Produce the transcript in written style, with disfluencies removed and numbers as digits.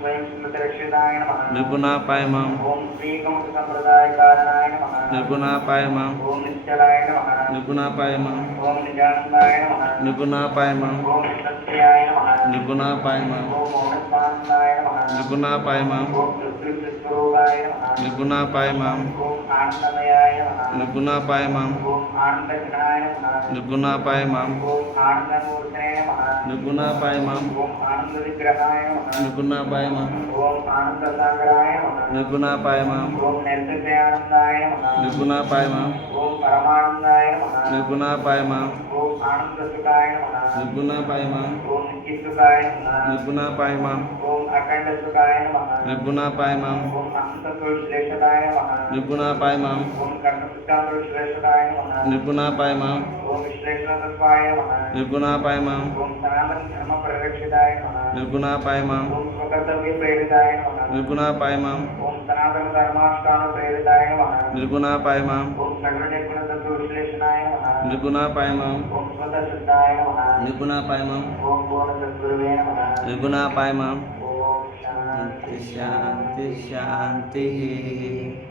स्वयं स्मृतिरक्षिताय नमः निर्गुणापाय माम ओम श्रीकंस संप्रदाय कारणाय नमः निर्गुणापाय माम ओम निश्चलाय नमः निर्गुणापाय माम ओम निजानंदाय नमः निर्गुणापाय माम ओम सत्याय नमः निर्गुणापाय माम ओम मोहनस्वानंदाय नमः निर्गुणापाय माम ओम स्वरूपाय नमः निर्गुणापाय माम ओम आनंदमयाय नमः निर्गुणापाय माम ओम आनंदघनाय नमः निर्गुणापाय माम ओम आनंदमूर्तये नमः निर्गुणापाय माम ओम आनंदविग्रहाय नमः निर्गुणापाय माम ओम आनंदसागराय नमः निर्गुणापाय माम ओम निर्विषयानंदाय नमः निर्गुणापाय माम ओम परमानंदाय नमः निर्गुणापाय माम ओम आनंदसुखाय नमः निर्गुणापाय माम ओम नित्यसुखाय नमः निर्गुणापाय माम ओम अखंडसुखाय नमः निर्गुणापाय माम ओम अनंतपुरुषलेशताय नमः निर्गुणापाय माम ओम कर्णपुष्कापुरुषलेशताय नमः निर्गुणापाय माम ओम विश्लेषणतत्वाय नमः निर्गुणापाय माम ओम सनातन धर्म परिरक्षिताय नमः निर्गुणापाय माम ओम स्वकर्तव्य प्रेरिताय नमः निर्गुणापाय माम ओम सनातन धर्मानुष्ठान प्रेरिताय नमः निर्गुणापाय माम ओम सर्व निर्गुण तत्व विश्लेषणाय नमः निर्गुणापाय माम ओम स्वतः सिद्धाय नमः निर्गुणापाय माम ओम पूर्ण सद्गुरुवे नमः निर्गुणापाय माम ओम शांति शांति शांति शांति